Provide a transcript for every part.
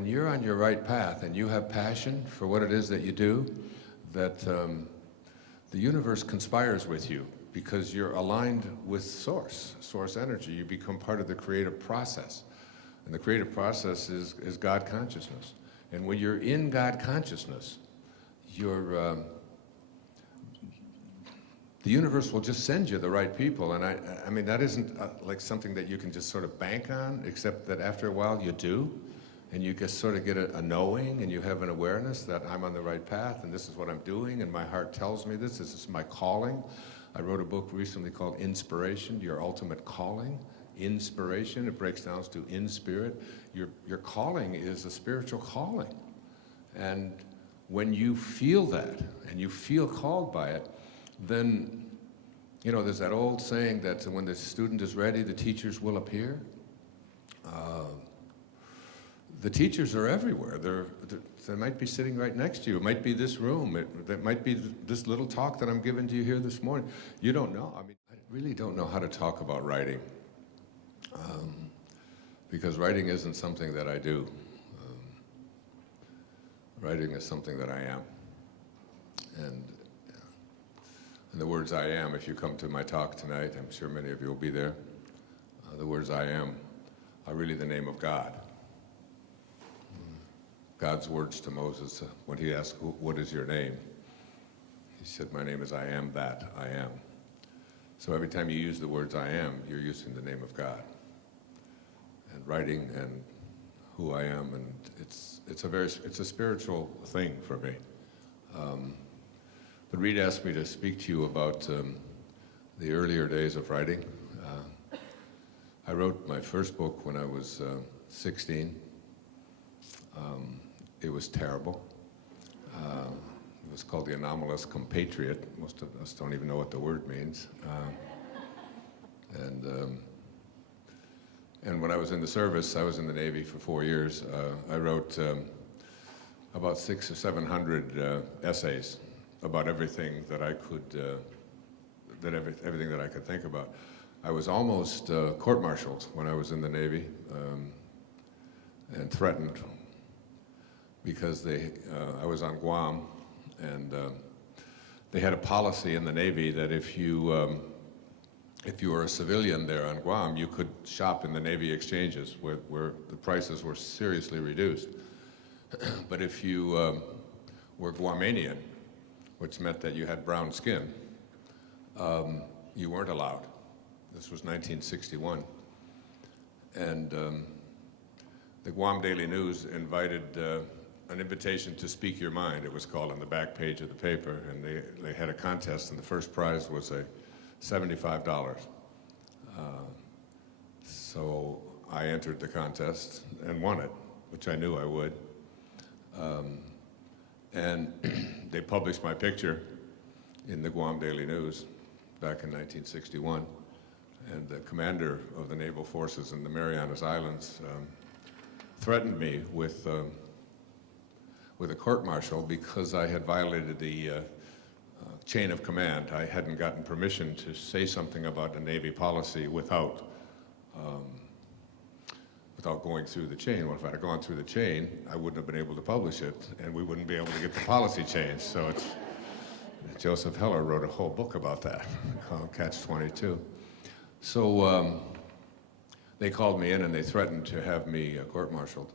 when you're on your right path and you have passion for what it is that you do, that the universe conspires with you because you're aligned with source energy. You become part of the creative process. And the creative process is God consciousness. And when you're in God consciousness, you're, the universe will just send you the right people. And I mean, that isn't like something that you can just sort of bank on, except that after a while you do. And you just sort of get a knowing, and you have an awareness that I'm on the right path, and this is what I'm doing, and my heart tells me this is my calling. I wrote a book recently called Inspiration, Your Ultimate Calling. Inspiration, it breaks down to in spirit. Your calling is a spiritual calling. And when you feel that, and you feel called by it, then, you know, there's that old saying that when the student is ready, the teachers will appear. The teachers are everywhere. They might be sitting right next to you. It might be this room. That might be this little talk that I'm giving to you here this morning. You don't know. I mean, I really don't know how to talk about writing, because writing isn't something that I do. Writing is something that I am. And the words I am, if you come to my talk tonight, I'm sure many of you will be there, the words I am are really the name of God. God's words to Moses when he asked, what is your name? He said, my name is I am that I am. So every time you use the words I am, you're using the name of God. And writing and who I am, and it's a spiritual thing for me. But Reed asked me to speak to you about the earlier days of writing. I wrote my first book when I was 16. It was terrible. It was called The Anomalous Compatriot. Most of us don't even know what the word means. And when I was in the service, I was in the Navy for 4 years. I wrote about 600 or 700 essays about everything that I could, everything that I could think about. I was almost court-martialed when I was in the Navy and threatened because I was on Guam, and they had a policy in the Navy that if you were a civilian there on Guam, you could shop in the Navy exchanges where the prices were seriously reduced. But if you were Guamanian, which meant that you had brown skin, you weren't allowed. This was 1961. And the Guam Daily News invited an invitation to speak your mind, it was called, on the back page of the paper, and they had a contest, and the first prize was $75. So I entered the contest and won it, which I knew I would. And they published my picture in the Guam Daily News back in 1961. And the commander of the naval forces in the Marianas Islands threatened me with a court-martial because I had violated the chain of command. I hadn't gotten permission to say something about the Navy policy without going through the chain. Well, if I had gone through the chain, I wouldn't have been able to publish it, and we wouldn't be able to get the policy changed. So Joseph Heller wrote a whole book about that called Catch-22. So they called me in and they threatened to have me court-martialed.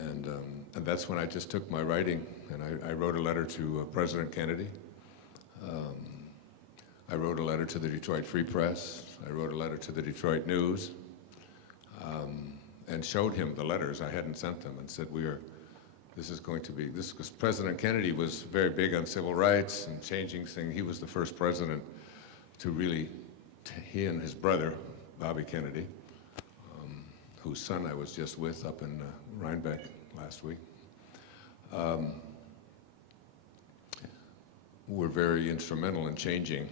And that's when I just took my writing, and I wrote a letter to President Kennedy. I wrote a letter to the Detroit Free Press. I wrote a letter to the Detroit News, and showed him the letters. I hadn't sent them, and said, this is going to be, this, because President Kennedy was very big on civil rights and changing things. He was the first president to really, he and his brother, Bobby Kennedy, whose son I was just with up in Rhinebeck last week, were very instrumental in changing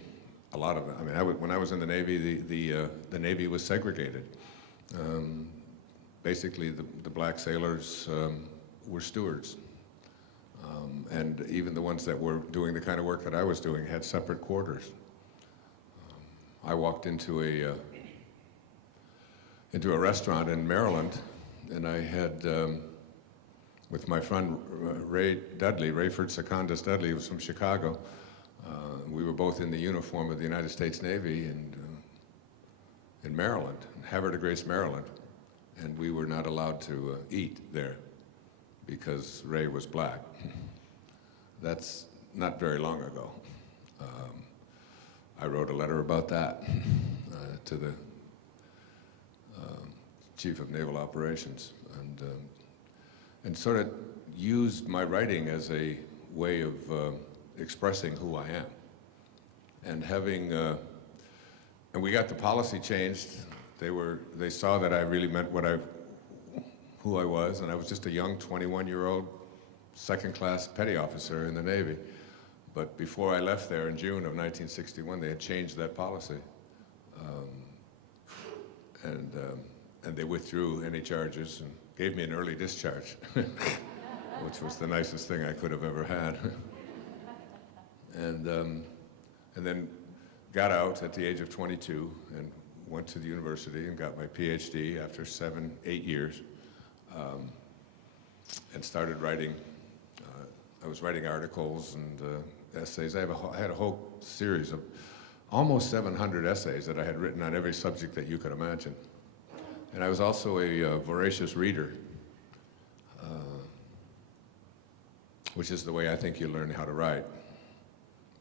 a lot of it. I mean, when I was in the Navy, the Navy was segregated. Basically, the black sailors were stewards. And even the ones that were doing the kind of work that I was doing had separate quarters. I walked into a restaurant in Maryland, and I had with my friend Ray Dudley, Rayford Secundus Dudley, who was from Chicago. We were both in the uniform of the United States Navy in Maryland, in Havre de Grace, Maryland. And we were not allowed to eat there because Ray was black. That's not very long ago. I wrote a letter about that to the Chief of Naval Operations, and sort of used my writing as a way of expressing who I am. And having, and we got the policy changed. They saw that I really meant who I was, and I was just a young 21-year-old second-class petty officer in the Navy. But before I left there in June of 1961, they had changed that policy. And they withdrew any charges and gave me an early discharge, which was the nicest thing I could have ever had. And then got out at the age of 22 and went to the university and got my PhD after 8 years, and started writing. I was writing articles and essays. I had a whole series of almost 700 essays that I had written on every subject that you could imagine. And I was also a voracious reader, which is the way I think you learn how to write,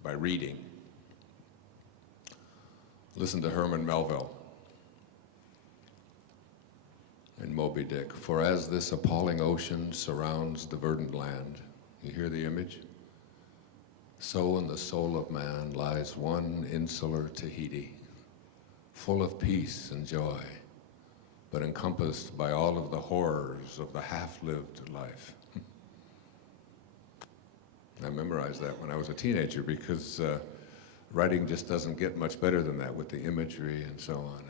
by reading. Listen to Herman Melville in Moby Dick. For as this appalling ocean surrounds the verdant land, you hear the image? So in the soul of man lies one insular Tahiti, full of peace and joy, but encompassed by all of the horrors of the half-lived life. I memorized that when I was a teenager because writing just doesn't get much better than that with the imagery and so on.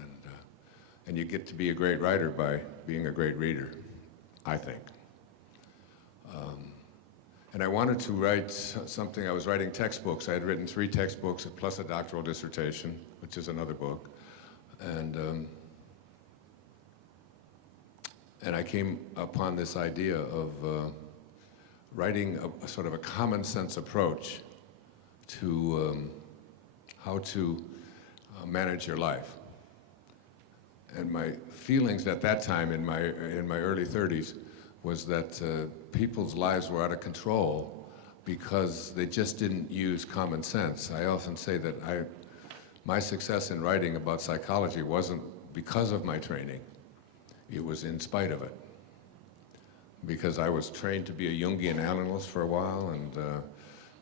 And you get to be a great writer by being a great reader, I think. And I wanted to write something. I was writing textbooks. I had written 3 textbooks plus a doctoral dissertation, which is another book. And I came upon this idea of writing a sort of a common sense approach to how to manage your life. And my feelings at that time in my early 30s was that people's lives were out of control because they just didn't use common sense. I often say that my success in writing about psychology wasn't because of my training. It was in spite of it. Because I was trained to be a Jungian analyst for a while, and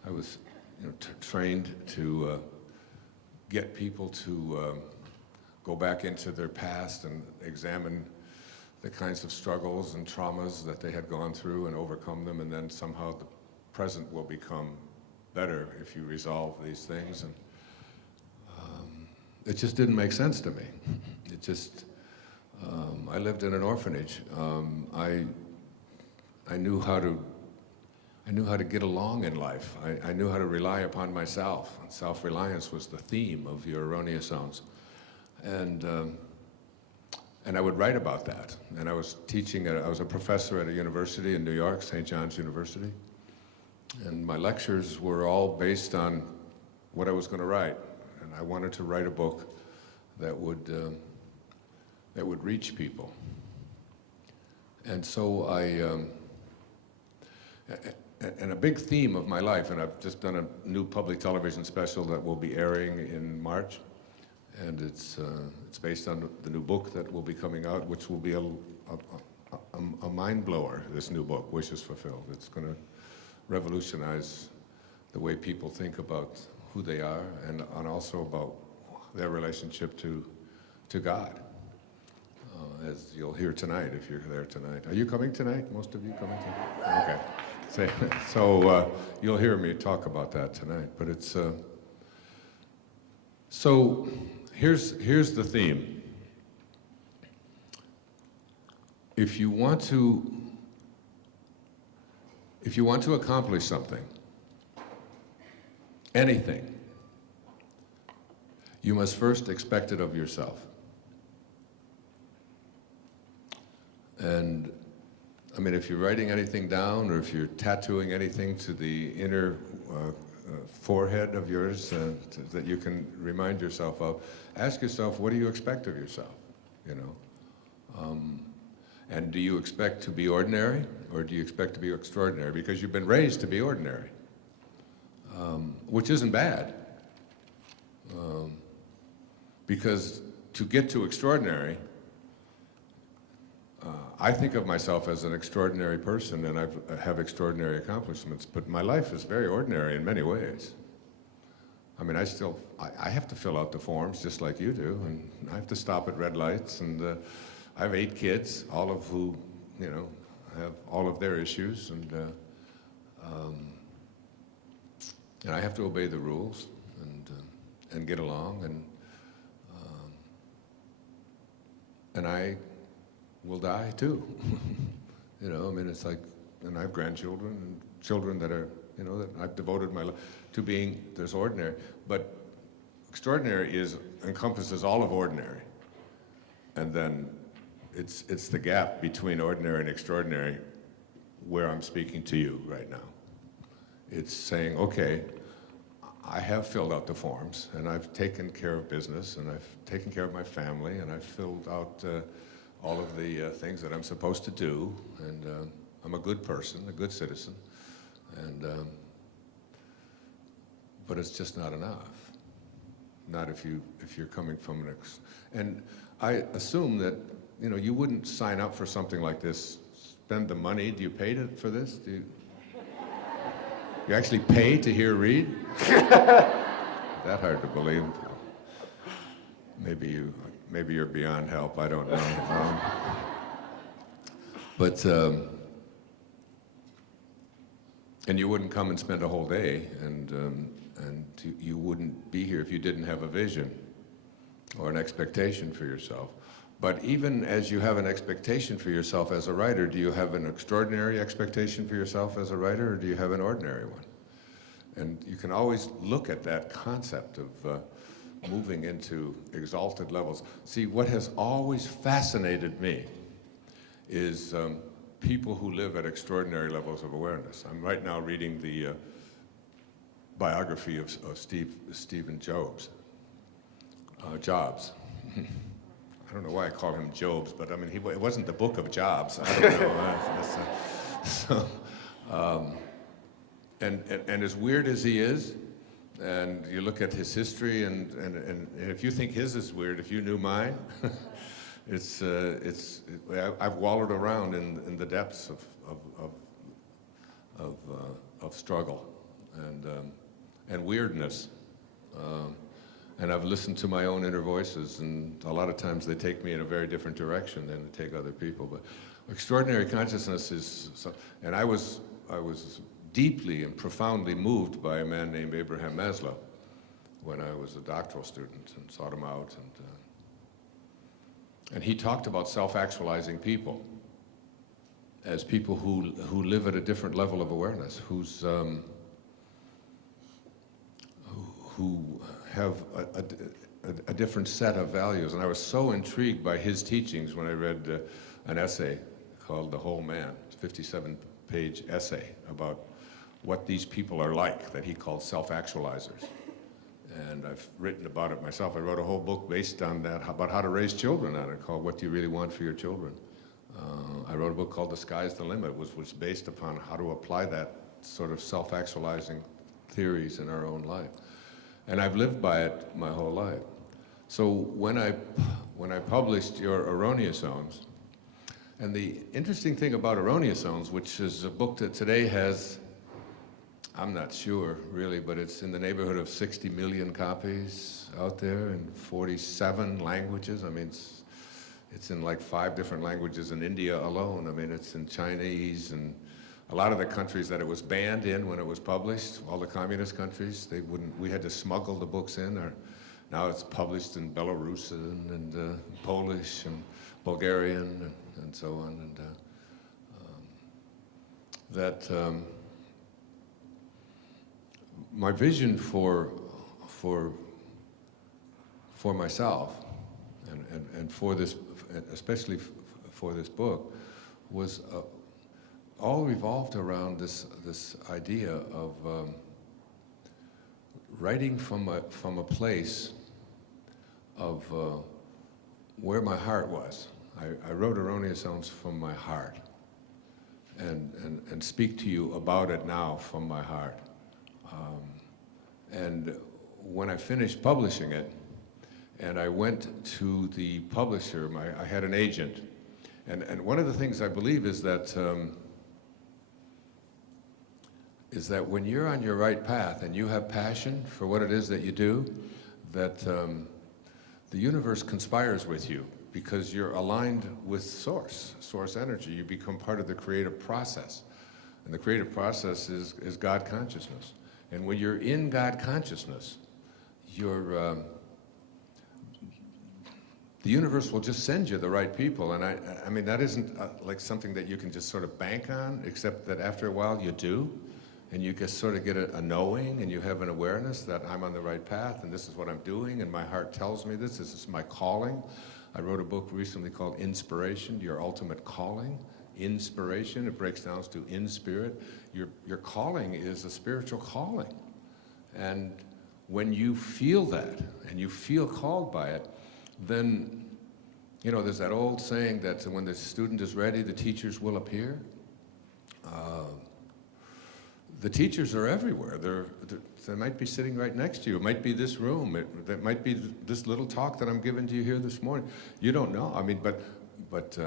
I was trained to get people to go back into their past and examine the kinds of struggles and traumas that they had gone through and overcome them, and then somehow the present will become better if you resolve these things. And it just didn't make sense to me. It just, I lived in an orphanage. I knew how to get along in life. I knew how to rely upon myself. Self-reliance was the theme of Your Erroneous Zones. And I would write about that. And I was teaching, I was a professor at a university in New York, St. John's University. And my lectures were all based on what I was going to write. And I wanted to write a book that would reach people. And so and a big theme of my life, and I've just done a new public television special that will be airing in March, and it's based on the new book that will be coming out, which will be a mind blower. This new book, Wishes Fulfilled. It's going to revolutionize the way people think about who they are, and also about their relationship to God. As you'll hear tonight, if you're there tonight. Are you coming tonight? Most of you coming tonight? Okay. So you'll hear me talk about that tonight. But it's so here's the theme. If you want to accomplish something, anything, you must first expect it of yourself. And I mean, if you're writing anything down or if you're tattooing anything to the inner forehead of yours that you can remind yourself of, ask yourself, what do you expect of yourself, you know? And do you expect to be ordinary or do you expect to be extraordinary? Because you've been raised to be ordinary, which isn't bad. Because to get to extraordinary, I think of myself as an extraordinary person and I have extraordinary accomplishments, but my life is very ordinary in many ways. I mean, I have to fill out the forms just like you do, and I have to stop at red lights, and I have 8 kids, all of who, you know, have all of their issues, and I have to obey the rules and get along, and I will die too. You know, I mean, it's like, and I have grandchildren and children that are, you know, that I've devoted my life to being. There's ordinary, but extraordinary encompasses all of ordinary, and then it's the gap between ordinary and extraordinary where I'm speaking to you right now. It's saying, okay, I have filled out the forms, and I've taken care of business, and I've taken care of my family, and I've filled out all of the things that I'm supposed to do, and I'm a good person, a good citizen, and but it's just not enough. Not if you're coming from and I assume that, you know, you wouldn't sign up for something like this, spend the money. Do you pay for this? Do you actually pay to hear read? That hard to believe. Maybe you're beyond help. I don't know. And you wouldn't come and spend a whole day, and you wouldn't be here if you didn't have a vision or an expectation for yourself. But even as you have an expectation for yourself as a writer, do you have an extraordinary expectation for yourself as a writer, or do you have an ordinary one? And you can always look at that concept of moving into exalted levels. See, what has always fascinated me is people who live at extraordinary levels of awareness. I'm right now reading the biography of Stephen Jobs. Jobs. I don't know why I call him Jobs, but I mean, it wasn't the book of Jobs. I don't know. And as weird as he is, and you look at his history, and if you think his is weird, if you knew mine, I've wallowed around in the depths of struggle and weirdness. And I've listened to my own inner voices, and a lot of times they take me in a very different direction than they take other people. But extraordinary consciousness is, and I was deeply and profoundly moved by a man named Abraham Maslow when I was a doctoral student and sought him out. And he talked about self-actualizing people as people who live at a different level of awareness, who have a different set of values. And I was so intrigued by his teachings when I read an essay called The Whole Man, a 57-page essay about what these people are like, that he called self-actualizers. And I've written about it myself. I wrote a whole book based on that, about how to raise children on it, called What Do You Really Want for Your Children? I wrote a book called The Sky's the Limit, which was based upon how to apply that sort of self-actualizing theories in our own life. And I've lived by it my whole life. So when I published Your Erroneous Zones, and the interesting thing about Erroneous Zones, which is a book that today has, I'm not sure really, but it's in the neighborhood of 60 million copies out there in 47 languages. I mean, it's in like 5 different languages in India alone. I mean, it's in Chinese and a lot of the countries that it was banned in when it was published, all the communist countries, we had to smuggle the books in. Now it's published in Belarusian and Polish and Bulgarian and so on. And my vision for myself and for this, especially for this book, was all revolved around this idea of writing from a place of where my heart was. I wrote Erroneous Zones from my heart, and speak to you about it now from my heart. And when I finished publishing it, and I went to the publisher, I had an agent, and one of the things I believe is that when you're on your right path and you have passion for what it is that you do, that the universe conspires with you because you're aligned with source energy. You become part of the creative process. And the creative process is God consciousness. And when you're in God consciousness, the universe will just send you the right people. And I mean, that isn't like something that you can just sort of bank on, except that after a while you do. And you just sort of get a knowing, and you have an awareness that I'm on the right path, and this is what I'm doing, and my heart tells me this is my calling. I wrote a book recently called Inspiration, Your Ultimate Calling. Inspiration, it breaks down to in spirit. Your calling is a spiritual calling. And when you feel that, and you feel called by it, then, you know, there's that old saying that when the student is ready, the teachers will appear. The teachers are everywhere. They might be sitting right next to you. It might be this room. That might be this little talk that I'm giving to you here this morning. You don't know. I mean, but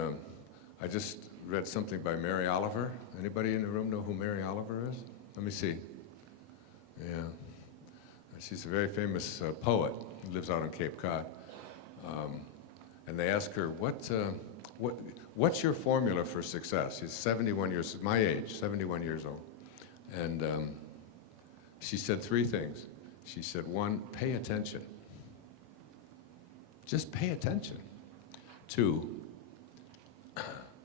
I just read something by Mary Oliver. Anybody in the room know who Mary Oliver is? Let me see. Yeah. She's a very famous poet who lives out on Cape Cod. And they ask her, what's your formula for success? She's 71 years, my age, 71 years old. And she said three things. She said, one, pay attention. Just pay attention. Two,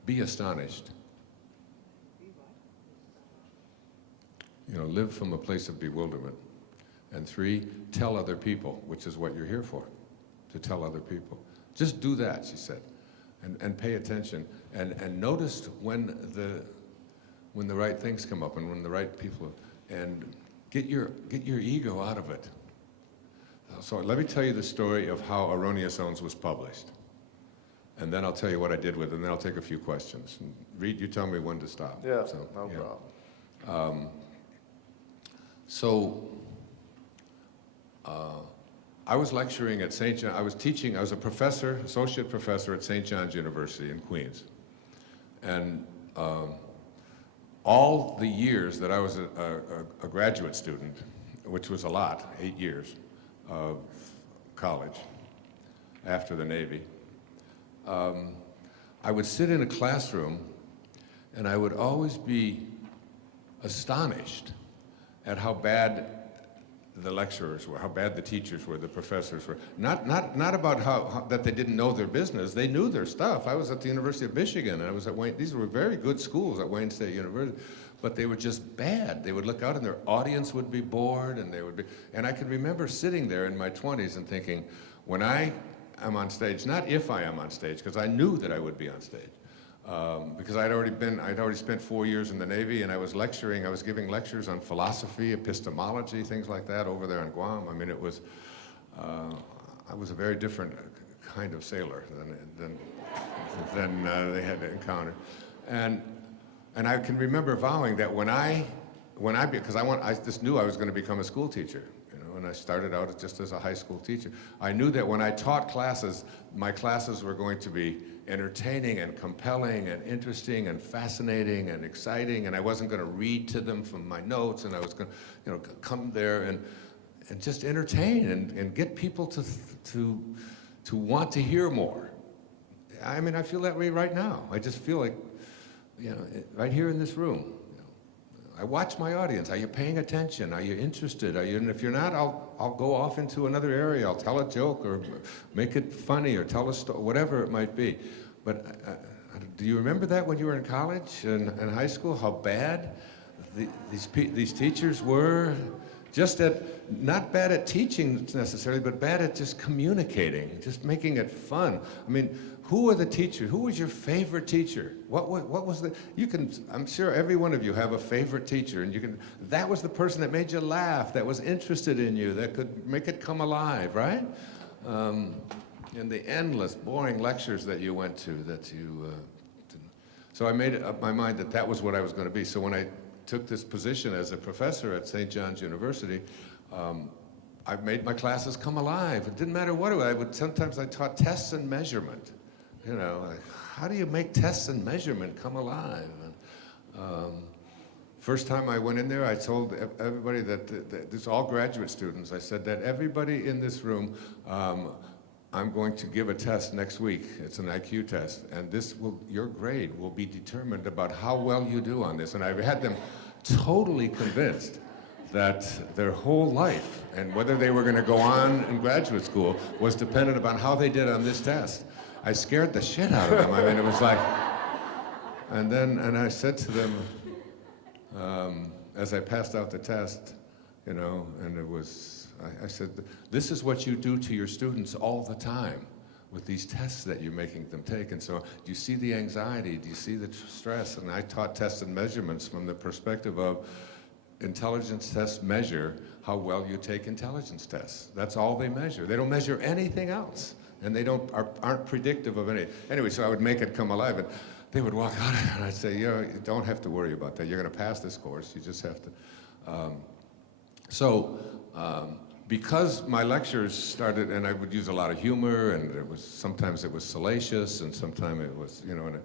be astonished. You know, live from a place of bewilderment. And three, tell other people, which is what you're here for, to tell other people. Just do that, she said, and pay attention. And notice when the right things come up and when the right people, and get your ego out of it. So let me tell you the story of how Erroneous Zones was published. And then I'll tell you what I did with it, and then I'll take a few questions. And Reed, you tell me when to stop. Yeah, so, no yeah. problem. I was lecturing at St. John. I was a professor, associate professor at St. John's University in Queens. And all the years that I was a graduate student, which was a lot, 8 years of college after the Navy, I would sit in a classroom and I would always be astonished at how bad the lecturers were, how bad the teachers were, the professors were. Not about how that they didn't know their business. They knew their stuff. I was at the University of Michigan, and I was at Wayne. These were very good schools at Wayne State University, but they were just bad. They would look out, and their audience would be bored, and they would be. And I can remember sitting there in my 20s and thinking, when I am on stage, not if I am on stage, because I knew that I would be on stage. Because I'd already spent 4 years in the Navy, and I was giving lectures on philosophy, epistemology, things like that over there on Guam. I mean, I was a very different kind of sailor than they had encountered. And I can remember vowing that because I just knew I was going to become a school teacher. And I started out just as a high school teacher. I knew that when I taught classes, my classes were going to be entertaining and compelling and interesting and fascinating and exciting, and I wasn't going to read to them from my notes, and I was going to, come there and just entertain and get people to want to hear more. I mean, I feel that way right now. I just feel like, right here in this room. I watch my audience. Are you paying attention? Are you interested? And if you're not, I'll go off into another area. I'll tell a joke or make it funny or tell a story, whatever it might be. But do you remember that when you were in college and high school, how bad these teachers were? Just at, not bad at teaching necessarily, but bad at just communicating, just making it fun. I mean, who were the teachers? Who was your favorite teacher? What was the, you can, I'm sure every one of you have a favorite teacher, and you can, that was the person that made you laugh, that was interested in you, that could make it come alive, right? And the endless, boring lectures that you went to, that you, so I made up my mind that that was what I was going to be. So when I took this position as a professor at St. John's University, I made my classes come alive. It didn't matter what I would, sometimes I taught tests and measurement. You know, like, how do you make tests and measurement come alive? And, first time I went in there, I told everybody that this all graduate students, I said that everybody in this room, I'm going to give a test next week. It's an IQ test, and this will, your grade will be determined about how well you do on this. And I had them totally convinced that their whole life and whether they were going to go on in graduate school was dependent upon how they did on this test. I scared the shit out of them. I mean, it was like, and I said to them, as I passed out the test, you know, and it was, I said, this is what you do to your students all the time with these tests that you're making them take. And so, do you see the anxiety? Do you see the stress? And I taught tests and measurements from the perspective of intelligence tests measure how well you take intelligence tests. That's all they measure. They don't measure anything else. And they aren't predictive of anything. Anyway, so I would make it come alive. And they would walk out and I'd say, you don't have to worry about that. You're going to pass this course. You just have to. Because my lectures started, and I would use a lot of humor, and sometimes it was salacious, and sometimes it was, you know, and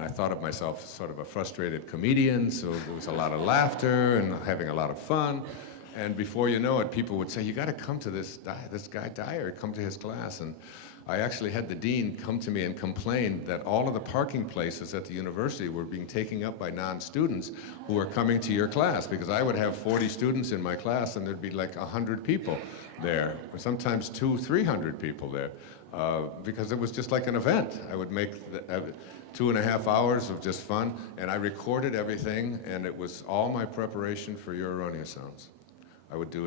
I thought of myself as sort of a frustrated comedian, so there was a lot of laughter and having a lot of fun. And before you know it, people would say, you got to come to this guy Dyer, come to his class. And I actually had the dean come to me and complain that all of the parking places at the university were being taken up by non-students who were coming to your class, because I would have 40 students in my class and there'd be like 100 people there, or sometimes 200-300 people there, because it was just like an event. I would make 2.5 hours of just fun, and I recorded everything, and it was all my preparation for Your Erroneous Sounds. I would do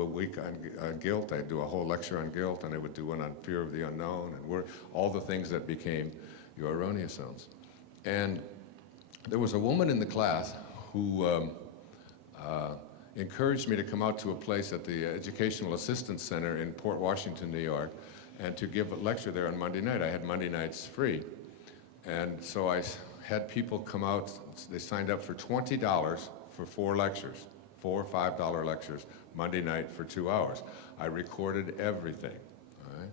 a week on guilt. I'd do a whole lecture on guilt, and I would do one on fear of the unknown, and all the things that became Your Erroneous Sounds. And there was a woman in the class who encouraged me to come out to a place at the Educational Assistance Center in Port Washington, New York, and to give a lecture there on Monday night. I had Monday nights free. And so I had people come out. They signed up for $20 for 4 lectures. 4 or $5 lectures, Monday night for 2 hours. I recorded everything, all right?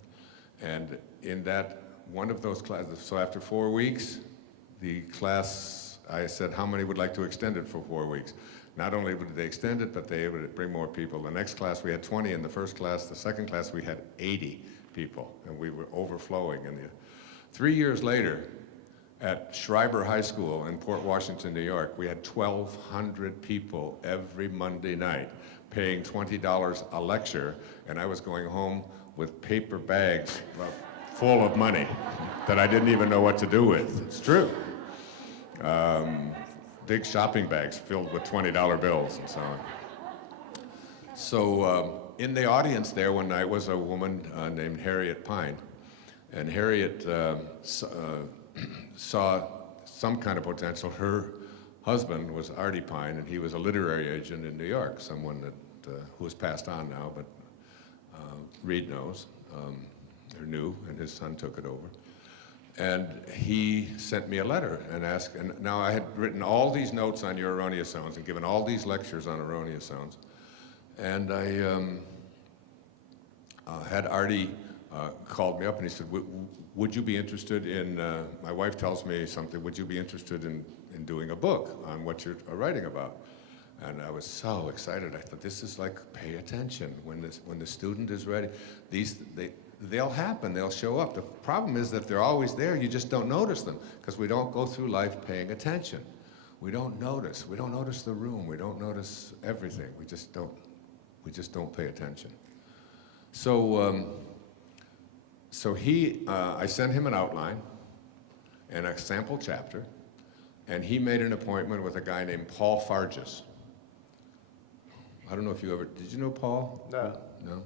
And in that, one of those classes, so after 4 weeks, the class, I said, how many would like to extend it for 4 weeks? Not only would they extend it, but they would bring more people. The next class, we had 20 in the first class. The second class, we had 80 people, and we were overflowing. And 3 years later, at Schreiber High School in Port Washington, New York, we had 1,200 people every Monday night paying $20 a lecture, and I was going home with paper bags full of money that I didn't even know what to do with. It's true. Big shopping bags filled with $20 bills and so on. So in the audience there one night was a woman named Harriet Pine, and Harriet saw some kind of potential. Her husband was Artie Pine, and he was a literary agent in New York, someone that who has passed on now, but Reed knows, or knew, and his son took it over. And he sent me a letter and asked, and now I had written all these notes on Your Erroneous Sounds and given all these lectures on erroneous sounds. And I had Artie called me up and he said, would you be interested in, my wife tells me something, would you be interested in doing a book on what you're writing about? And I was so excited. I thought, this is like, pay attention. When the student is ready, they'll happen, they'll show up. The problem is that they're always there, you just don't notice them, because we don't go through life paying attention. We don't notice the room, we don't notice everything, we just don't pay attention. So, I sent him an outline and a sample chapter, and he made an appointment with a guy named Paul Farges. I don't know if you ever, did you know Paul? No. No?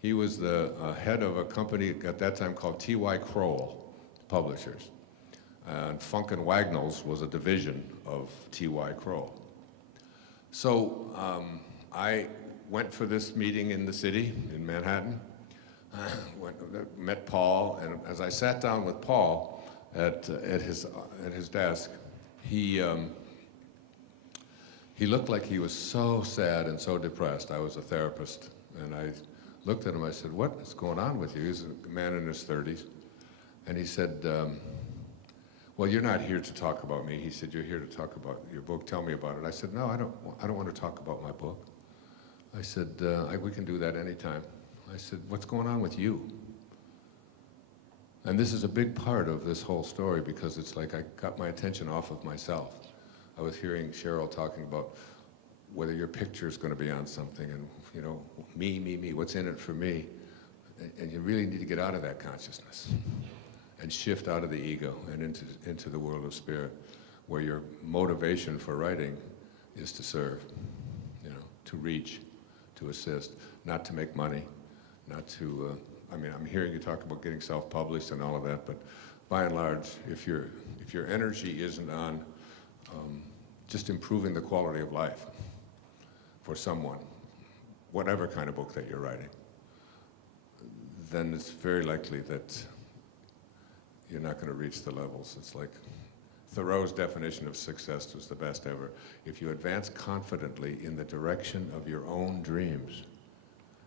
He was the head of a company at that time called T.Y. Kroll Publishers. And Funk and Wagnalls was a division of T.Y. Kroll. So I went for this meeting in the city, in Manhattan, met Paul, and as I sat down with Paul at his desk, he looked like he was so sad and so depressed. I was a therapist, and I looked at him, I said, what is going on with you? He's a man in his 30s. And he said, well, you're not here to talk about me. He said, you're here to talk about your book. Tell me about it. I said, no, I don't want to talk about my book. I said, we can do that anytime. I said, what's going on with you? And this is a big part of this whole story because it's like I got my attention off of myself. I was hearing Cheryl talking about whether your picture is going to be on something and, you know, me, what's in it for me? And you really need to get out of that consciousness and shift out of the ego and into the world of spirit, where your motivation for writing is to serve, you know, to reach, to assist, not to make money, not to, I mean, I'm hearing you talk about getting self-published and all of that, but by and large, if your energy isn't on just improving the quality of life for someone, whatever kind of book that you're writing, then it's very likely that you're not going to reach the levels. It's like Thoreau's definition of success was the best ever. If you advance confidently in the direction of your own dreams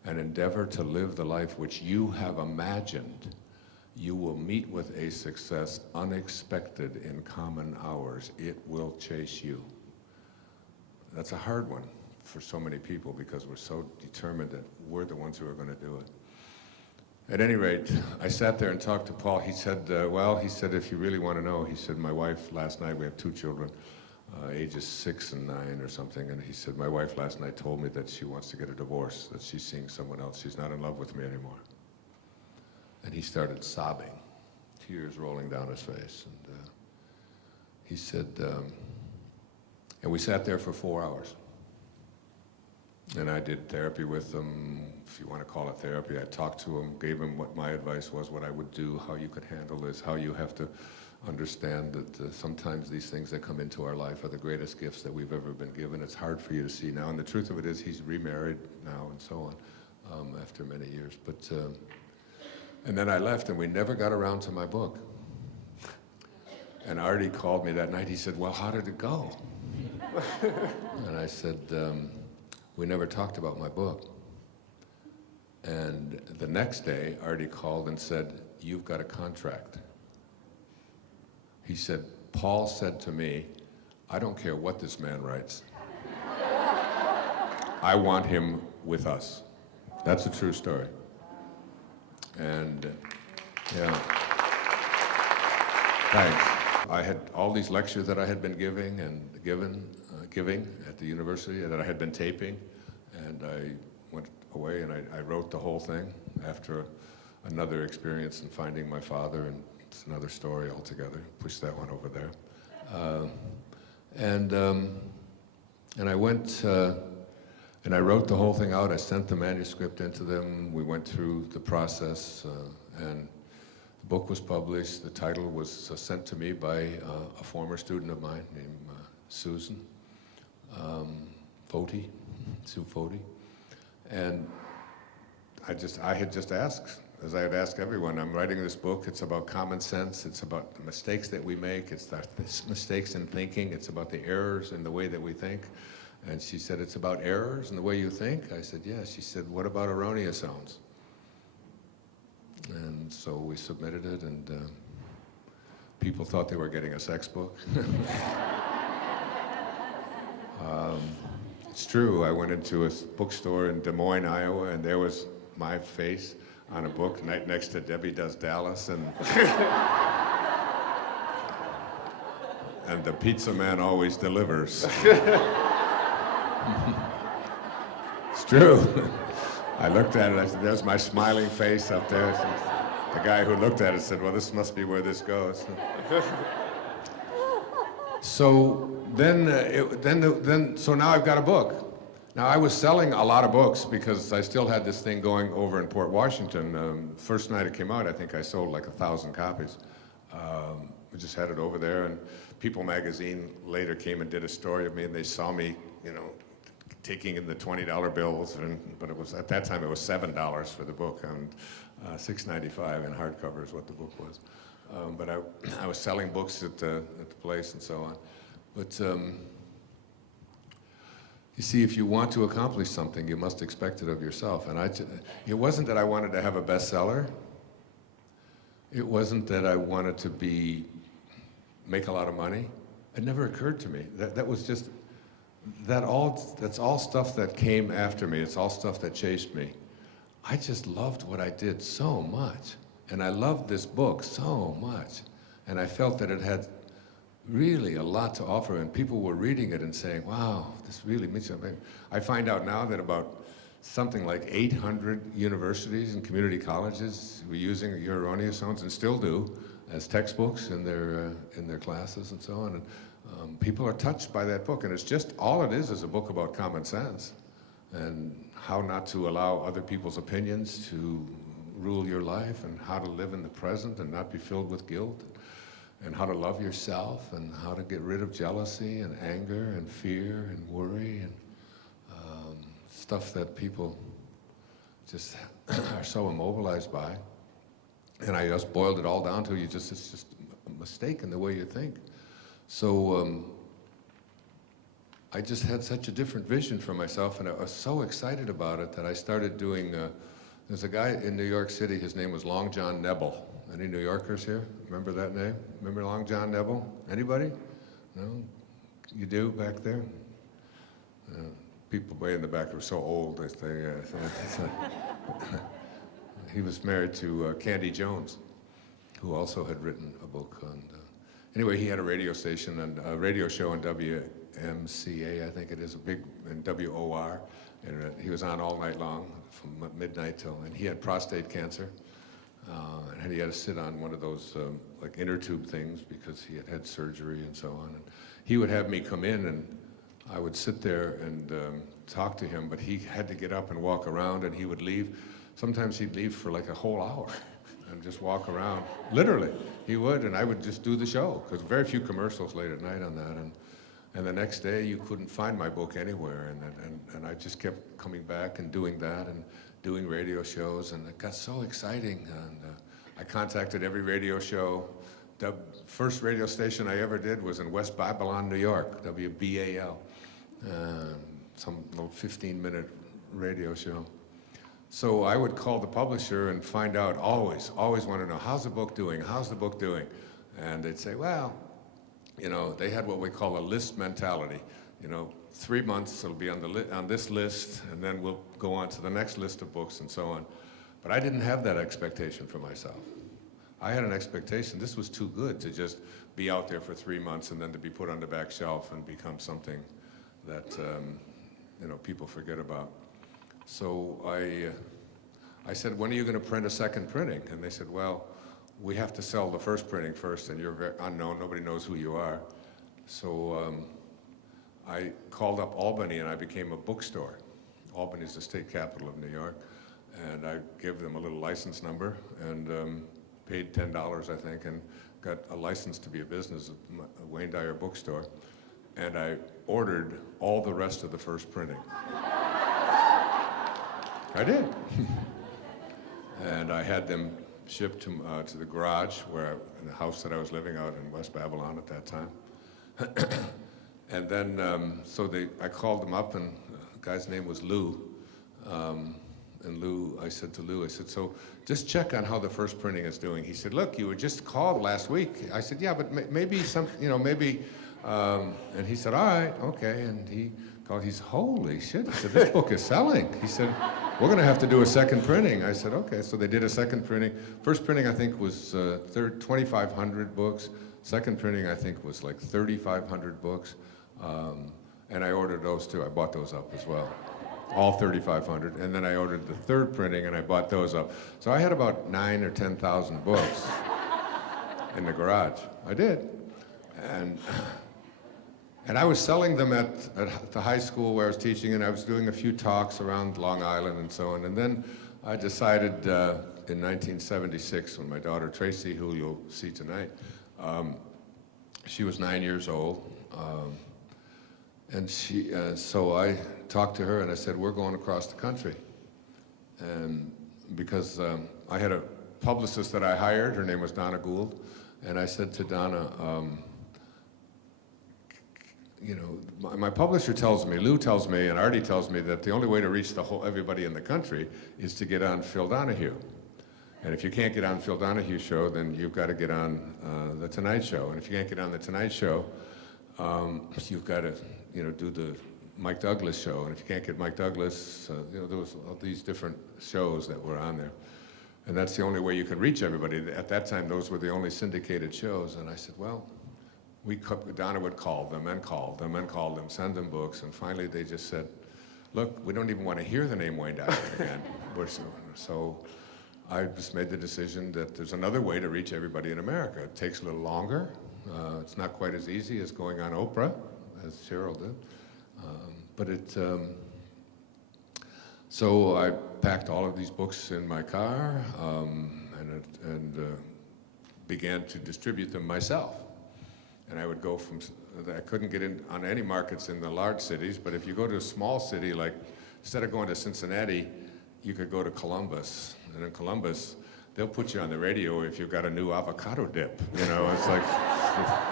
and endeavor to live the life which you have imagined, you will meet with a success unexpected in common hours. It will chase you. That's a hard one for so many people because we're so determined that we're the ones who are going to do it. At any rate, I sat there and talked to Paul. He said, well, he said, if you really want to know, he said, my wife last night, we have 2 children, ages 6 and 9 or something, and he said, my wife last night told me that she wants to get a divorce, that she's seeing someone else. She's not in love with me anymore. And he started sobbing, tears rolling down his face. And he said, and we sat there for 4 hours. And I did therapy with him, if you want to call it therapy. I talked to him, gave him what my advice was, what I would do, how you could handle this, how you have to understand that sometimes these things that come into our life are the greatest gifts that we've ever been given. It's hard for you to see now. And the truth of it is he's remarried now and so on after many years. But and then I left and we never got around to my book. And Artie called me that night. He said, well, how did it go? And I said, we never talked about my book. And the next day, Artie called and said, you've got a contract. He said, Paul said to me, I don't care what this man writes. I want him with us. That's a true story. And yeah, thanks. I had all these lectures that I had been giving at the university that I had been taping, and I went away and I wrote the whole thing after another experience in finding my father, and it's another story altogether. Push that one over there. And I went and I wrote the whole thing out. I sent the manuscript into them. We went through the process, and the book was published. The title was sent to me by a former student of mine named Susan Foti, Sue Foti. And I had just asked, as I had asked everyone, I'm writing this book. It's about common sense. It's about the mistakes that we make. It's the mistakes in thinking. It's about the errors in the way that we think. And she said, it's about errors in the way you think? I said, yes. She said, what about erroneous sounds? And so we submitted it, and people thought they were getting a sex book. It's true. I went into a bookstore in Des Moines, Iowa, and there was my face on a book right next to Debbie Does Dallas, and and the pizza man always delivers. It's true. I looked at it, I said, there's my smiling face up there. The guy who looked at it said, well, this must be where this goes. So so now I've got a book. Now, I was selling a lot of books because I still had this thing going over in Port Washington. First night it came out, I think I sold like 1,000 copies. We just had it over there, and People magazine later came and did a story of me, and they saw me, you know, taking in the $20 bills, but it was, at that time, it was $7 for the book, and $6.95 in hardcover is what the book was. But I was selling books at the place and so on. But you see, if you want to accomplish something, you must expect it of yourself. And it wasn't that I wanted to have a bestseller. It wasn't that I wanted to make a lot of money. It never occurred to me. That was just, that's all stuff that came after me. It's all stuff that chased me. I just loved what I did so much. And I loved this book so much. And I felt that it had really a lot to offer, and people were reading it and saying, wow, this really means something. I find out now that about something like 800 universities and community colleges were using Your Erroneous Zones, and still do, as textbooks in their classes and so on. And people are touched by that book, and it's just, all it is a book about common sense and how not to allow other people's opinions to rule your life, and how to live in the present and not be filled with guilt, and how to love yourself, and how to get rid of jealousy and anger and fear and worry and stuff that people just are so immobilized by. And I just boiled it all down to it's just a mistake in the way you think. So I just had such a different vision for myself, and I was so excited about it that I started doing, there's a guy in New York City, his name was Long John Nebel. Any New Yorkers here? Remember that name? Remember Long John Nebel? Anybody? No? You do back there? People way in the back are so old. He was married to Candy Jones, who also had written a book on. Anyway, he had a radio station and a radio show on WMCA, I think it is, a big, and WOR, and he was on all night long from midnight till, and he had prostate cancer. And he had to sit on one of those like inner tube things because he had had surgery and so on. And he would have me come in, and I would sit there and talk to him, but he had to get up and walk around, and he would leave. Sometimes he'd leave for like a whole hour and just walk around. Literally, he would, and I would just do the show, because very few commercials late at night on that. And the next day, you couldn't find my book anywhere, and I just kept coming back and doing that, and doing radio shows, and it got so exciting. And I contacted every radio show. The first radio station I ever did was in West Babylon, New York, WBAL, some little 15-minute radio show. So I would call the publisher and find out, always want to know, how's the book doing? How's the book doing? And they'd say, well, you know, they had what we call a list mentality. You know, 3 months it'll be on this list, and then we'll go on to the next list of books and so on. But I didn't have that expectation for myself. I had an expectation, this was too good to just be out there for 3 months and then to be put on the back shelf and become something that you know, people forget about. So I said, when are you going to print a second printing? And they said, well, we have to sell the first printing first, and you're very unknown, nobody knows who you are. So I called up Albany, and I became a bookstore. Albany is the state capital of New York, and I gave them a little license number and paid $10, I think, and got a license to be a business, a Wayne Dyer bookstore, and I ordered all the rest of the first printing. I did. And I had them shipped to the garage in the house that I was living out in West Babylon at that time. And then, I called them up, and the guy's name was Lou. And Lou, I said to Lou, so just check on how the first printing is doing. He said, look, you were just called last week. I said, yeah, but maybe and he said, all right, okay. And he called, he's, holy shit. He said, this book is selling. He said, we're going to have to do a second printing. I said, okay. So they did a second printing. First printing, I think, was 2,500 books. Second printing, I think, was like 3,500 books. And I ordered those too. I bought those up as well. All 3,500. And then I ordered the third printing, and I bought those up. So I had about 9,000 or 10,000 books in the garage. I did. And And I was selling them at the high school where I was teaching, and I was doing a few talks around Long Island and so on. And then I decided in 1976, when my daughter Tracy, who you'll see tonight, she was 9 years old. And so I talked to her and I said, we're going across the country. And because I had a publicist that I hired, her name was Donna Gould, and I said to Donna, you know, my publisher tells me, Lou tells me, and Artie tells me that the only way to reach everybody in the country is to get on Phil Donahue. And if you can't get on Phil Donahue's show, then you've got to get on The Tonight Show. And if you can't get on The Tonight Show, you've got to, you know, do the Mike Douglas show. And if you can't get Mike Douglas, you know, there was all these different shows that were on there. And that's the only way you could reach everybody. At that time, those were the only syndicated shows. And I said, well, Donna would call them and call them and call them, send them books. And finally, they just said, look, we don't even want to hear the name Wayne Dyer again. So I just made the decision that there's another way to reach everybody in America. It takes a little longer. It's not quite as easy as going on Oprah, as Cheryl did. So I packed all of these books in my car and began to distribute them myself. And I would go I couldn't get in on any markets in the large cities, but if you go to a small city, like instead of going to Cincinnati, you could go to Columbus. And in Columbus, they'll put you on the radio if you've got a new avocado dip. You know, it's like,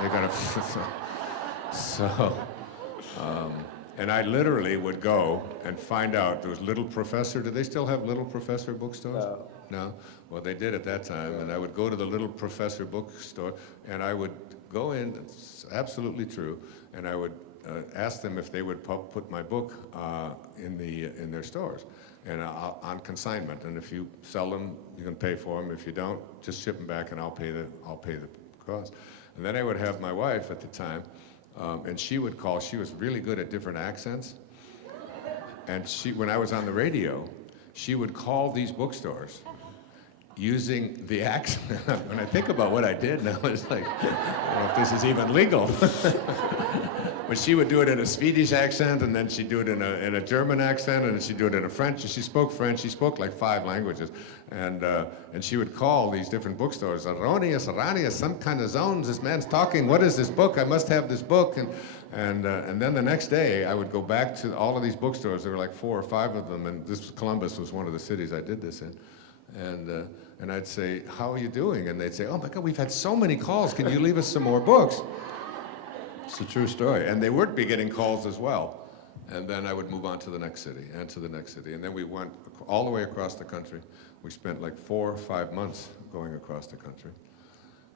they got and I literally would go and find out, there was Little Professor. Do they still have Little Professor bookstores? No? Well, they did at that time. And I would go to the Little Professor bookstore, and I would go in, it's absolutely true, and I would ask them if they would put my book in their stores, and on consignment. And if you sell them, you can pay for them. If you don't, just ship them back, and I'll pay the cost. And then I would have my wife at the time, and she would call. She was really good at different accents, and when I was on the radio, she would call these bookstores using the accent. When I think about what I did now, it's like, I don't know if this is even legal. But she would do it in a Swedish accent, and then she'd do it in a German accent, and then she'd do it in a French. She spoke French. She spoke like 5 languages, and she would call these different bookstores. Aronius, some kind of zones. This man's talking. What is this book? I must have this book. And then the next day, I would go back to all of these bookstores. There were like 4 or 5 of them, and Columbus was one of the cities I did this in. And I'd say, how are you doing? And they'd say, oh my God, we've had so many calls. Can you leave us some more books? It's a true story. And they would be getting calls as well. And then I would move on to the next city and to the next city. And then we went all the way across the country. We spent like 4 or 5 months going across the country.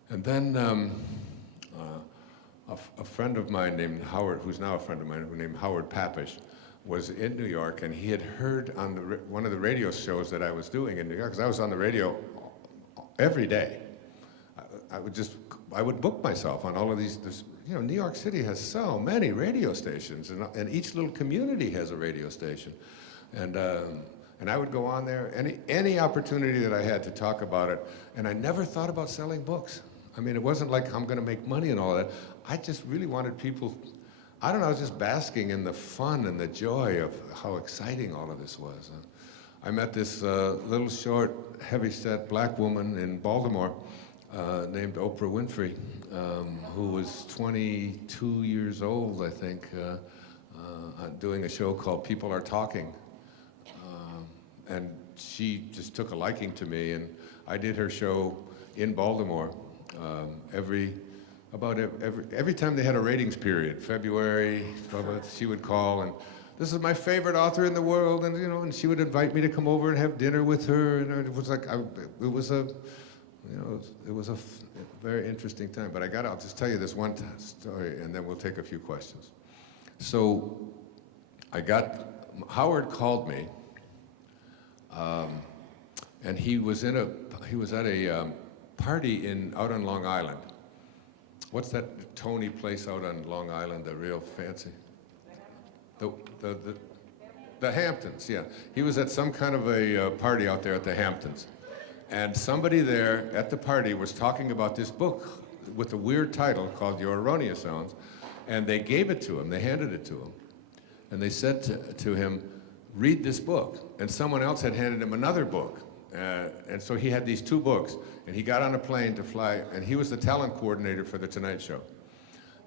And then a friend of mine named Howard, who's now a friend of mine, named Howard Papish, was in New York, and he had heard on one of the radio shows that I was doing in New York, because I was on the radio every day. I would book myself on all of these. You know, New York City has so many radio stations, and each little community has a radio station, and I would go on there any opportunity that I had to talk about it, and I never thought about selling books. I mean, it wasn't like I'm going to make money and all that. I just really wanted people. I don't know, I was just basking in the fun and the joy of how exciting all of this was. I met this little short, heavy-set black woman in Baltimore named Oprah Winfrey, who was 22 years old, I think, doing a show called People Are Talking. And she just took a liking to me, and I did her show in Baltimore every time they had a ratings period, February, she would call, and this is my favorite author in the world, and you know, and she would invite me to come over and have dinner with her, and it was like, it was a very interesting time. But I'll just tell you this one story, and then we'll take a few questions. So, Howard called me, and he was at a party out on Long Island. What's that Tony place out on Long Island, the real fancy? The Hamptons, yeah. He was at some kind of a party out there at the Hamptons. And somebody there at the party was talking about this book with a weird title called Your Erroneous Zones. And they gave it to him, they handed it to him. And they said to him, read this book. And someone else had handed him another book. And so he had these two books, and he got on a plane to fly, and he was the talent coordinator for The Tonight Show.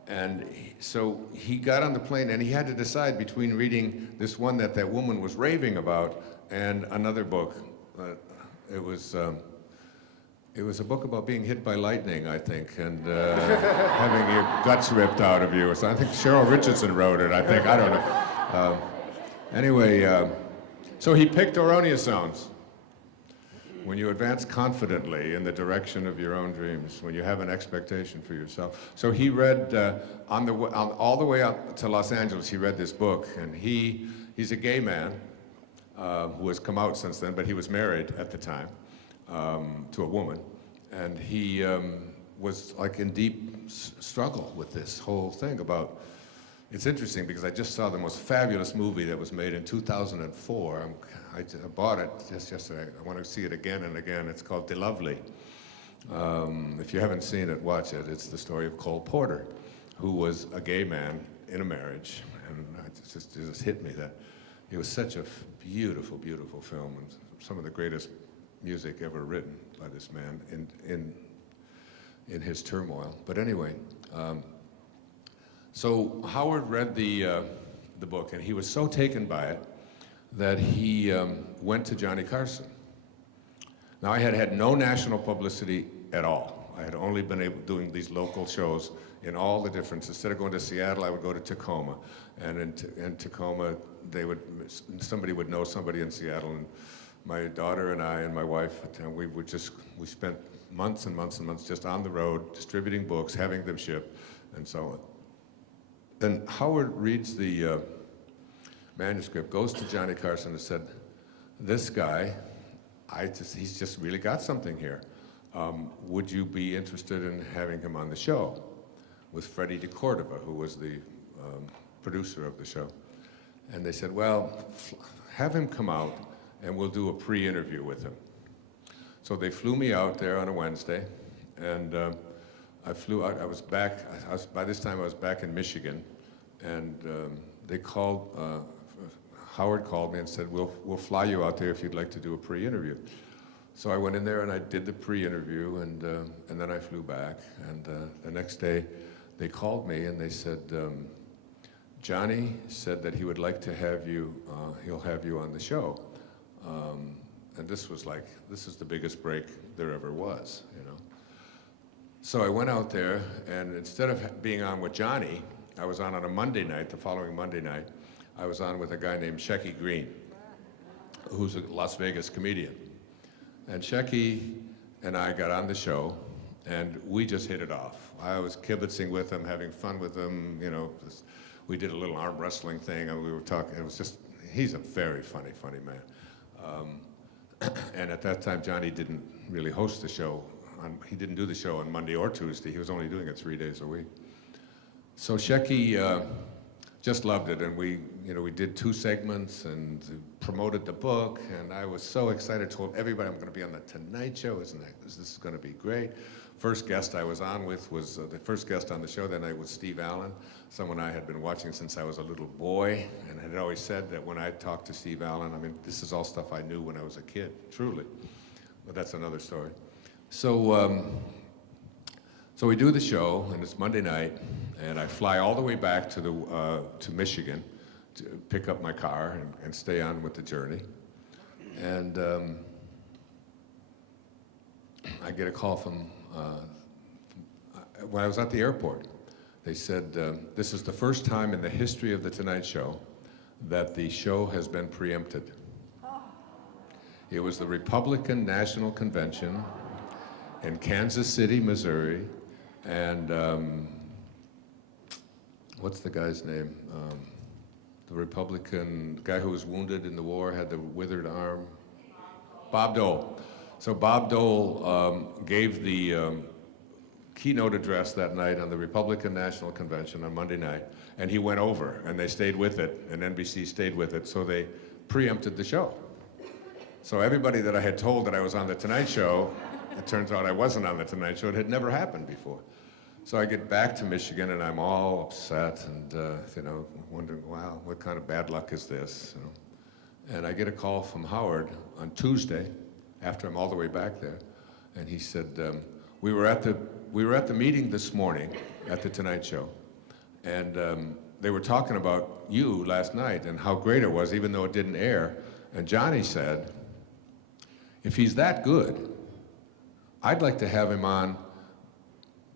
And so he got on the plane, and he had to decide between reading this one that that woman was raving about and another book. It was a book about being hit by lightning, I think, and having your guts ripped out of you. So I think Cheryl Richardson wrote it, I think. I don't know. Anyway, so he picked Erroneous Zones. When you advance confidently in the direction of your own dreams, when you have an expectation for yourself. So he read, all the way up to Los Angeles, he read this book, and he's a gay man who has come out since then, but he was married at the time to a woman, and he was like in deep struggle with this whole thing about. It's interesting because I just saw the most fabulous movie that was made in 2004. I bought it just yesterday. I want to see it again and again. It's called De Lovely. If you haven't seen it, watch it. It's the story of Cole Porter, who was a gay man in a marriage. And it just hit me that it was such a beautiful, beautiful film, and some of the greatest music ever written by this man in his turmoil. But anyway, so Howard read the book, and he was so taken by it that he went to Johnny Carson. Now, I had no national publicity at all. I had only been doing these local shows in all the different. Instead of going to Seattle, I would go to Tacoma, and in Tacoma, somebody would know somebody in Seattle, and my daughter and I and my wife, we spent months and months and months just on the road, distributing books, having them shipped, and so on. Then Howard reads the manuscript, goes to Johnny Carson and said, this guy, he's just really got something here. Would you be interested in having him on the show? With Freddie DeCordova, who was the producer of the show. And they said, well, have him come out and we'll do a pre-interview with him. So they flew me out there on a Wednesday, and I flew out. By this time I was back in Michigan, and they called. Howard called me and said, "We'll fly you out there if you'd like to do a pre-interview." So I went in there and I did the pre-interview, and then I flew back. And the next day, they called me and they said, "Johnny said that he would like to have you. He'll have you on the show." And this is the biggest break there ever was, you know. So I went out there, and instead of being on with Johnny, I was on a Monday night, the following Monday night. I was on with a guy named Shecky Green, who's a Las Vegas comedian. And Shecky and I got on the show, and we just hit it off. I was kibitzing with him, having fun with him, you know. We did a little arm wrestling thing, and we were talking. It was just, he's a very funny man. And at that time, Johnny didn't really host the show. He didn't do the show on Monday or Tuesday. He was only doing it 3 days a week. So Shecky just loved it, and we did 2 segments and promoted the book, and I was so excited, told everybody I'm going to be on the Tonight Show, this is going to be great. First guest I was on with was, the first guest on the show that night was Steve Allen, someone I had been watching since I was a little boy, and had always said that when I talked to Steve Allen, I mean, this is all stuff I knew when I was a kid, truly. But that's another story. So we do the show, and it's Monday night, and I fly all the way back to Michigan to pick up my car and stay on with the journey. And I get a call from when I was at the airport. They said, this is the first time in the history of The Tonight Show that the show has been preempted. It was the Republican National Convention in Kansas City, Missouri, and what's the guy's name? The Republican guy who was wounded in the war, had the withered arm. Bob Dole. So Bob Dole gave the keynote address that night on the Republican National Convention on Monday night, and he went over, and they stayed with it, and NBC stayed with it, so they preempted the show. So everybody that I had told that I was on The Tonight Show, it turns out I wasn't on The Tonight Show. It had never happened before. So I get back to Michigan and I'm all upset and, wondering, wow, what kind of bad luck is this? And I get a call from Howard on Tuesday, after I'm all the way back there, and he said, we were at the meeting this morning at the Tonight Show, and they were talking about you last night and how great it was, even though it didn't air. And Johnny said, if he's that good, I'd like to have him on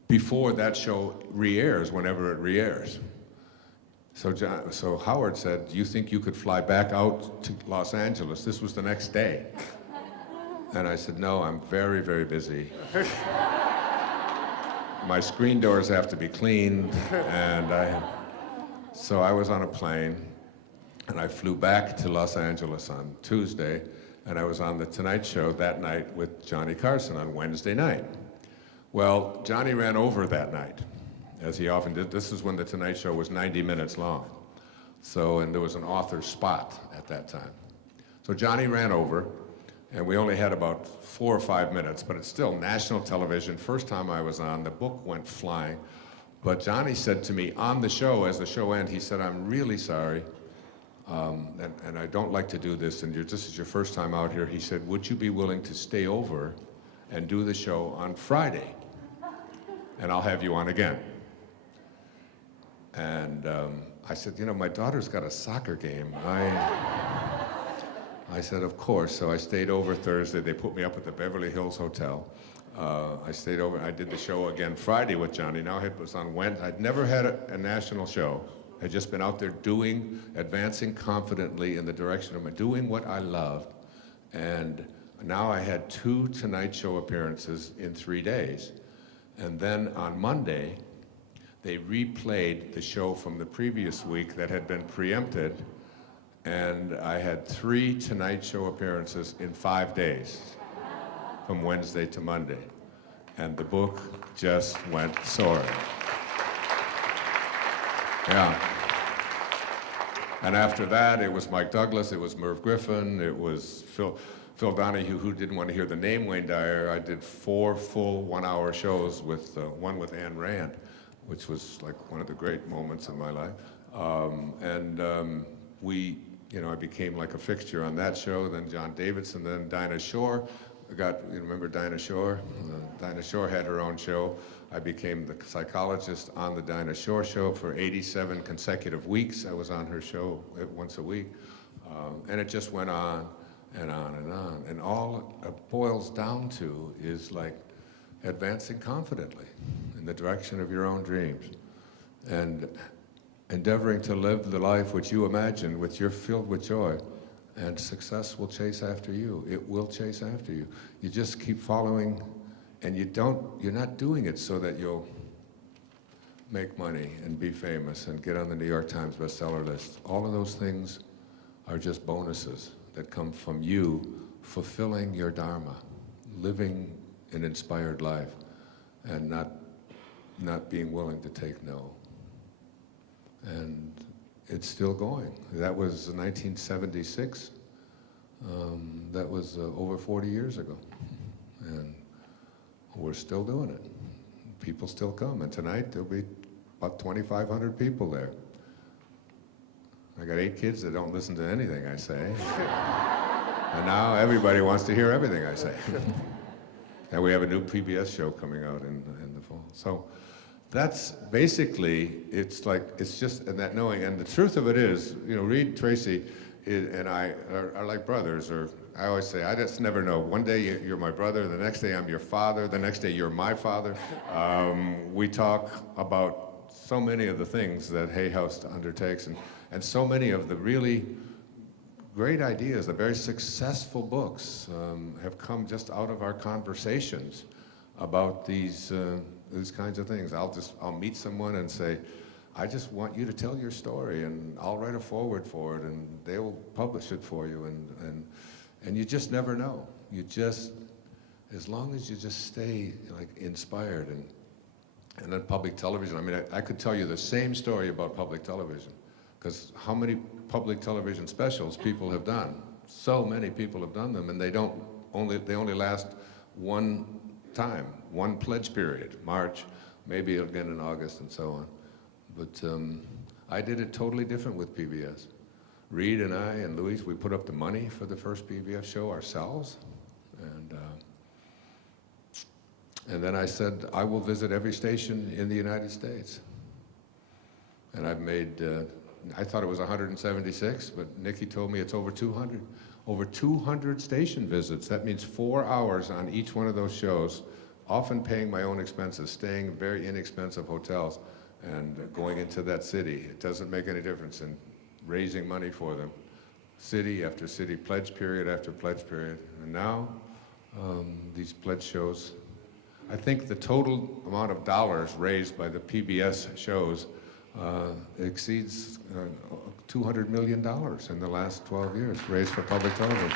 before that show re-airs, whenever it re-airs. So Howard said, do you think you could fly back out to Los Angeles? This was the next day. And I said, no, I'm very, very busy. My screen doors have to be cleaned, and so I was on a plane, and I flew back to Los Angeles on Tuesday, and I was on the Tonight Show that night with Johnny Carson on Wednesday night. Well, Johnny ran over that night, as he often did. This is when the Tonight Show was 90 minutes long. And there was an author spot at that time. So Johnny ran over, and we only had about 4 or 5 minutes, but it's still national television. First time I was on, the book went flying. But Johnny said to me on the show, as the show ended, he said, I'm really sorry, and I don't like to do this, and this is your first time out here. He said, would you be willing to stay over and do the show on Friday? And I'll have you on again. And I said, my daughter's got a soccer game. I said, of course. So I stayed over Thursday. They put me up at the Beverly Hills Hotel. I stayed over. I did the show again Friday with Johnny. Now it was on Wednesday. I'd never had a national show. I'd just been out there advancing confidently in the direction of doing what I loved. And now I had 2 Tonight Show appearances in 3 days. And then on Monday, they replayed the show from the previous week that had been preempted, and I had 3 Tonight Show appearances in 5 days, from Wednesday to Monday. And the book just went soaring. Yeah. And after that, it was Mike Douglas, it was Merv Griffin, it was Phil Donahue, who didn't want to hear the name Wayne Dyer. I did 4 full 1-hour shows with one with Anne Rand, which was like one of the great moments in my life. I became like a fixture on that show. Then John Davidson, then Dinah Shore. Remember Dinah Shore? Dinah Shore had her own show. I became the psychologist on the Dinah Shore show for 87 consecutive weeks. I was on her show once a week. And it just went on and on and on. And all it boils down to is like advancing confidently in the direction of your own dreams and endeavoring to live the life which you imagine, which you're filled with joy, and success will chase after you. It will chase after you. You just keep following, and you're not doing it so that you'll make money and be famous and get on the New York Times bestseller list. All of those things are just bonuses that come from you fulfilling your dharma, living an inspired life, and not being willing to take no. And it's still going. That was 1976. That was over 40 years ago. And we're still doing it. People still come, and tonight there'll be about 2,500 people there. I got 8 kids that don't listen to anything I say. And now everybody wants to hear everything I say. And we have a new PBS show coming out in the fall. So that's basically, it's just in that knowing. And the truth of it is, Reed Tracy and I are like brothers, or I always say, I just never know. One day you're my brother, the next day I'm your father, the next day you're my father. We talk about so many of the things that Hay House undertakes, and so many of the really great ideas, the very successful books have come just out of our conversations about these kinds of things. I'll meet someone and say, I just want you to tell your story, and I'll write a foreword for it, and they will publish it for you, and you just never know. You just, as long as you just stay like inspired, and then public television. I mean, I could tell you the same story about public television, because how many public television specials people have done? So many people have done them, and they only last one time, one pledge period, March, maybe again in August and so on. But I did it totally different with PBS. Reed and I and Luis, we put up the money for the first PBS show ourselves. And then I said, I will visit every station in the United States. And I've made, I thought it was 176, but Nikki told me it's over 200. Over 200 station visits. That means 4 hours on each one of those shows, often paying my own expenses, staying in very inexpensive hotels, and going into that city. It doesn't make any difference in raising money for them. City after city, pledge period after pledge period. And now, these pledge shows, I think the total amount of dollars raised by the PBS shows exceeds $200 million in the last 12 years, raised for public television.